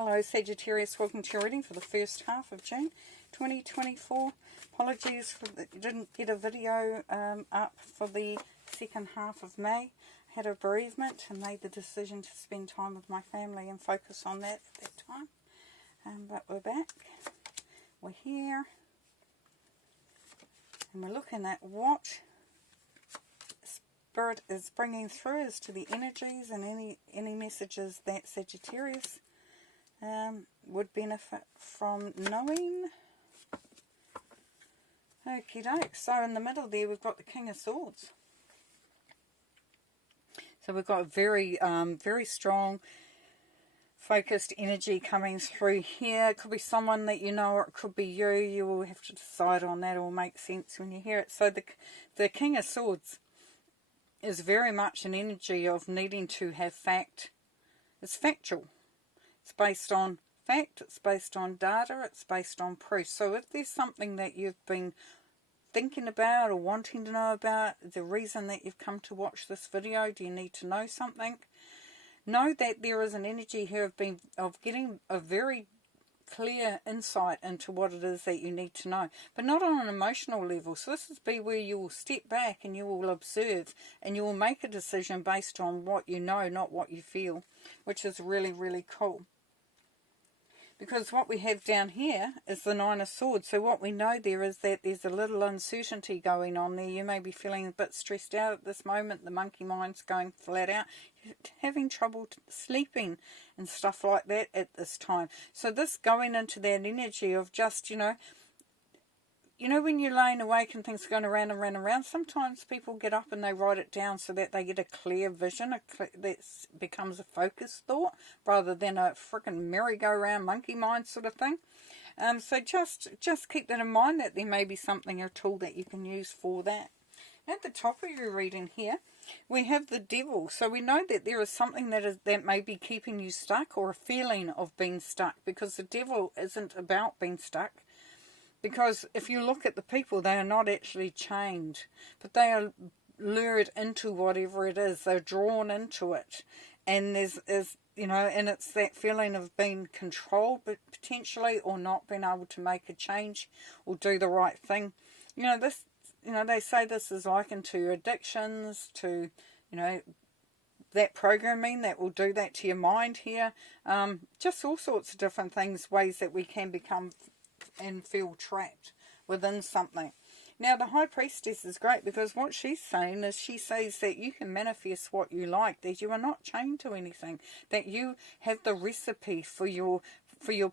Hello Sagittarius, welcome to your reading for the first half of June 2024. Apologies for that you didn't get a video up for the second half of May. I had a bereavement and made the decision to spend time with my family and focus on that at that time. But we're back, we're here, and we're looking at what Spirit is bringing through as to the energies and any messages that Sagittarius would benefit from knowing. Okie doke. So in the middle there we've got the King of Swords. So we've got very very strong focused energy coming through here. It could be someone that you know, or it could be you. You will have to decide on that. It will make sense when you hear it. So the King of Swords is very much an energy of needing to have fact. It's factual. It's based on fact, it's based on data, it's based on proof. So if there's something that you've been thinking about or wanting to know about, the reason that you've come to watch this video, do you need to know something? Know that there is an energy here of getting a very clear insight into what it is that you need to know, but not on an emotional level. So this is where you will step back and you will observe and you will make a decision based on what you know, not what you feel, which is really, really cool. Because what we have down here is the Nine of Swords. So what we know there is that there's a little uncertainty going on there. You may be feeling a bit stressed out at this moment. The monkey mind's going flat out. You're having trouble sleeping and stuff like that at this time. So this going into that energy of just, you know when you're laying awake and things are going around and around and around, sometimes people get up and they write it down so that they get a clear vision, that becomes a focused thought rather than a freaking merry-go-round monkey mind sort of thing. So just keep that in mind, that there may be something, a tool that you can use for that. At the top of your reading here, we have the Devil. So we know that there is something that may be keeping you stuck, or a feeling of being stuck, because the Devil isn't about being stuck. Because if you look at the people, they are not actually chained, but they are lured into whatever it is. They're drawn into it. And and it's that feeling of being controlled, but potentially, or not being able to make a change or do the right thing. They say this is likened to addictions, to, that programming that will do that to your mind here. Just all sorts of different things, ways that we can become and feel trapped within something. Now the High Priestess is great, because what she's saying is, she says that you can manifest what you like, that you are not chained to anything, that you have the recipe for your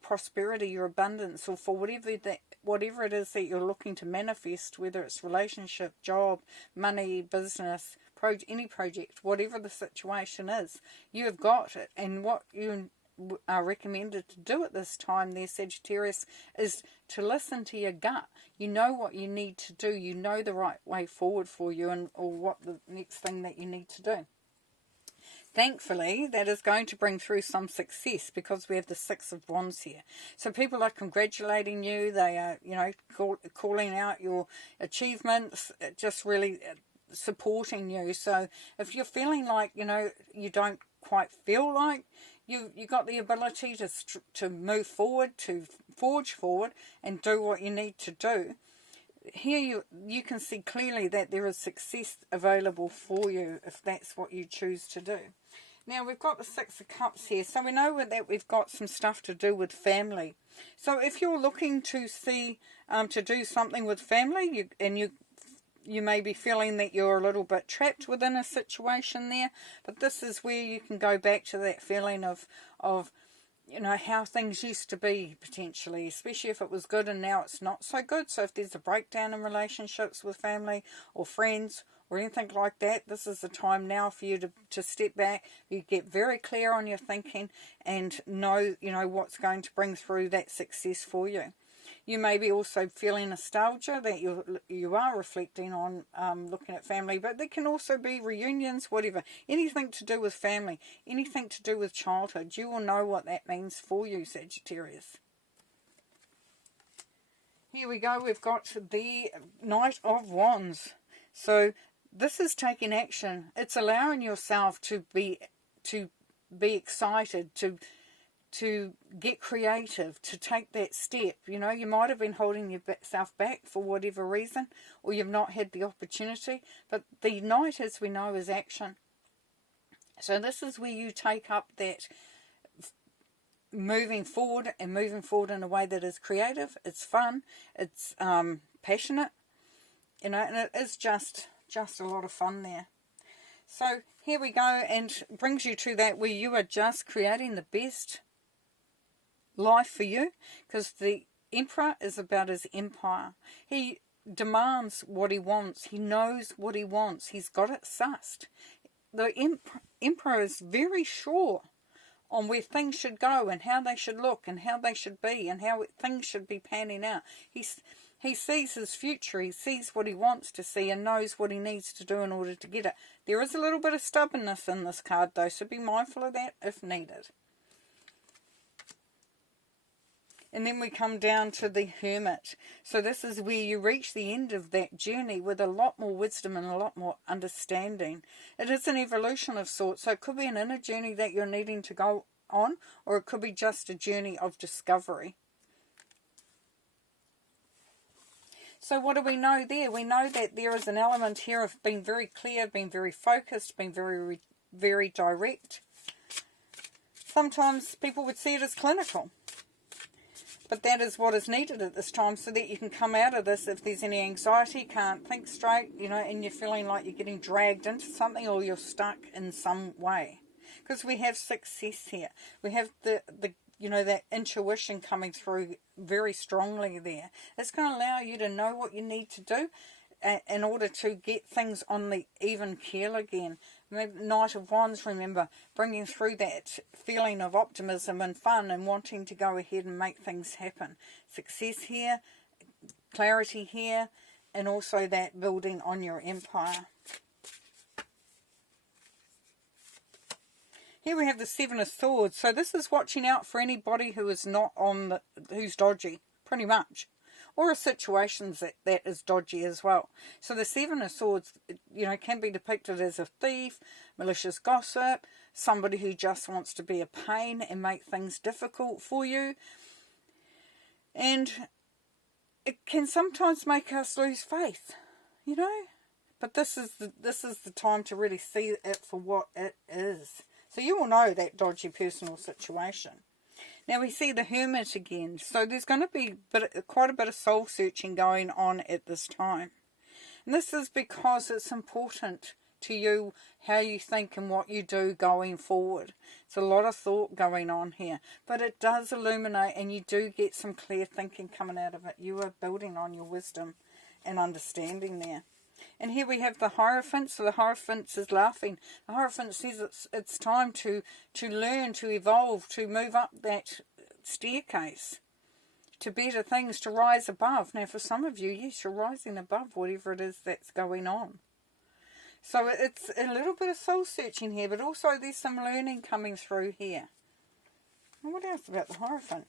prosperity, your abundance, or for whatever it is that you're looking to manifest, whether it's relationship, job, money, business, any project, whatever the situation is, you have got it. And what you are recommended to do at this time there, Sagittarius, is to listen to your gut. You know what you need to do. You know the right way forward for you, or what the next thing that you need to do. Thankfully, that is going to bring through some success, because we have the Six of Wands here. So people are congratulating you. They are, calling out your achievements, just really supporting you. So if you're feeling like, you don't quite feel like you got the ability to move forward, to forge forward and do what you need to do, here you can see clearly that there is success available for you if that's what you choose to do. Now we've got the Six of Cups here, so we know that we've got some stuff to do with family. So if you're looking to see to do something with family, you may be feeling that you're a little bit trapped within a situation there, but this is where you can go back to that feeling of how things used to be, potentially, especially if it was good and now it's not so good. So if there's a breakdown in relationships with family or friends or anything like that, this is the time now for you to step back. You get very clear on your thinking and know what's going to bring through that success for you. You may be also feeling nostalgia, that you are reflecting on looking at family, but there can also be reunions, whatever. Anything to do with family, anything to do with childhood, you will know what that means for you, Sagittarius. Here we go, we've got the Knight of Wands. So this is taking action. It's allowing yourself to be excited, to to get creative, to take that step. You know, you might have been holding yourself back for whatever reason, or you've not had the opportunity, but the Knight, as we know, is action. So this is where you take up that moving forward, and moving forward in a way that is creative, it's fun, it's passionate, you know, and it is just a lot of fun there. So here we go, and brings you to that where you are just creating the best life for you, because the Emperor is about his empire. He demands what he wants. He knows what he wants. He's got it sussed. The Emperor is very sure on where things should go and how they should look and how they should be and how things should be panning out. He sees his future, he sees what he wants to see and knows what he needs to do in order to get it. There is a little bit of stubbornness in this card though, so be mindful of that if needed. And then we come down to the Hermit. So this is where you reach the end of that journey with a lot more wisdom and a lot more understanding. It is an evolution of sorts, so it could be an inner journey that you're needing to go on, or it could be just a journey of discovery. So what do we know there? We know that there is an element here of being very clear, being very focused, being very, very direct. Sometimes people would see it as clinical. But that is what is needed at this time, so that you can come out of this if there's any anxiety, can't think straight, you know, and you're feeling like you're getting dragged into something or you're stuck in some way. Because we have success here. We have the you know, that intuition coming through very strongly there. It's going to allow you to know what you need to do in order to get things on the even keel again. The Knight of Wands, remember, bringing through that feeling of optimism and fun and wanting to go ahead and make things happen. Success here, clarity here, and also that building on your empire. Here we have the Seven of Swords. So this is watching out for anybody who is not on who's dodgy, pretty much. Or a situation that is dodgy as well. So the Seven of Swords, you know, can be depicted as a thief, malicious gossip, somebody who just wants to be a pain and make things difficult for you. And it can sometimes make us lose faith, you know. But this is the time to really see it for what it is. So you will know that dodgy personal situation. Now we see the Hermit again. So there's going to be quite a bit of soul searching going on at this time. And this is because it's important to you how you think and what you do going forward. It's a lot of thought going on here. But it does illuminate, and you do get some clear thinking coming out of it. You are building on your wisdom and understanding there. And here we have the Hierophant. So the Hierophant is laughing. The Hierophant says it's time to learn, to evolve, to move up that staircase, to better things, to rise above. Now for some of you, yes, you're rising above whatever it is that's going on. So it's a little bit of soul searching here, but also there's some learning coming through here. And what else about the Hierophant?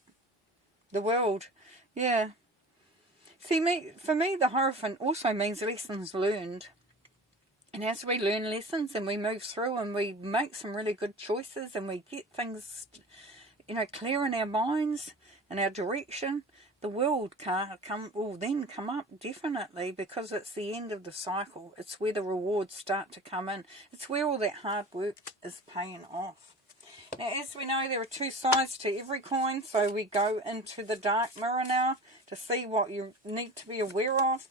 The World. Yeah. See, for me, the Hierophant also means lessons learned. And as we learn lessons and we move through and we make some really good choices and we get things, you know, clear in our minds and our direction, the World card will then come up definitely, because it's the end of the cycle. It's where the rewards start to come in. It's where all that hard work is paying off. Now, as we know, there are two sides to every coin, so we go into the dark mirror now to see what you need to be aware of.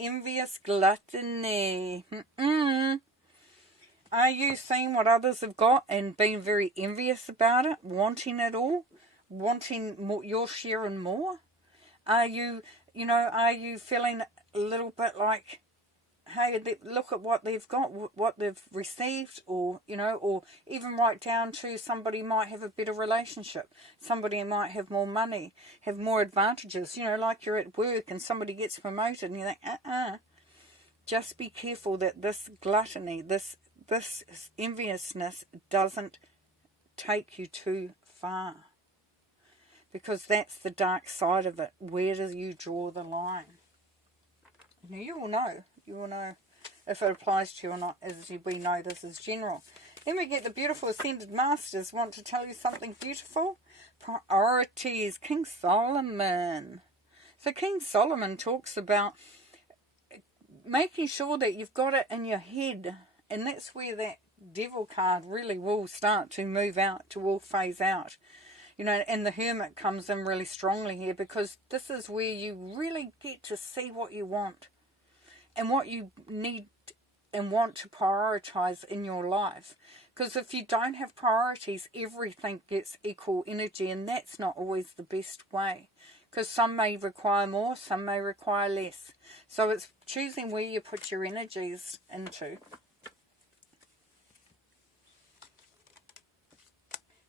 Envious gluttony. Are you seeing what others have got and being very envious about it, wanting it all, wanting more, your share and more? Are you feeling a little bit like, hey, look at what they've got, what they've received, or, you know, or even right down to somebody might have a better relationship. Somebody might have more money, have more advantages, you know, like you're at work and somebody gets promoted and you think, Just be careful that this gluttony, this enviousness doesn't take you too far. Because that's the dark side of it. Where do you draw the line? Now you will know. You will know if it applies to you or not, as we know this is general. Then we get the beautiful Ascended Masters want to tell you something beautiful. priorities. King Solomon. So King Solomon talks about making sure that you've got it in your head. And that's where that devil card really will start to move out, to will phase out. You know, and the Hermit comes in really strongly here, because this is where you really get to see what you want and what you need and want to prioritize in your life. Because if you don't have priorities, everything gets equal energy, and that's not always the best way. Because some may require more, some may require less. So it's choosing where you put your energies into.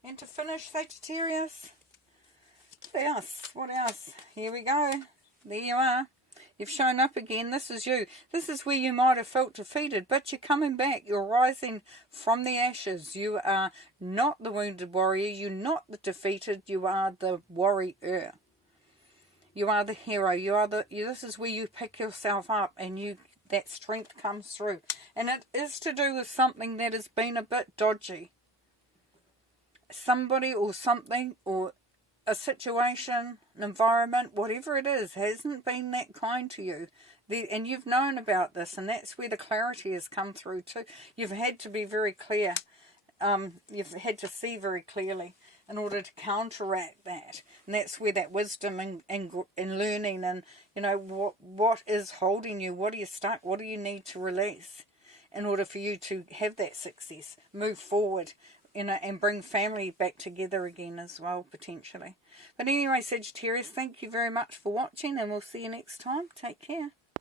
And to finish, Sagittarius, what else? What else? Here we go. There you are. You've shown up again. This is you. This is where you might have felt defeated, but you're coming back. You're rising from the ashes. You are not the wounded warrior. You're not the defeated. You are the warrior. You are the hero. You are the. This is where you pick yourself up, and that strength comes through. And it is to do with something that has been a bit dodgy. Somebody or something or a situation, an environment, whatever it is, hasn't been that kind to you. And you've known about this, and that's where the clarity has come through too. You've had to be very clear. You've had to see very clearly in order to counteract that. And that's where that wisdom and learning and, you know, what is holding you, what are you stuck, what do you need to release in order for you to have that success, move forward, you know, and bring family back together again as well, potentially. But anyway, Sagittarius, thank you very much for watching, and we'll see you next time. Take care.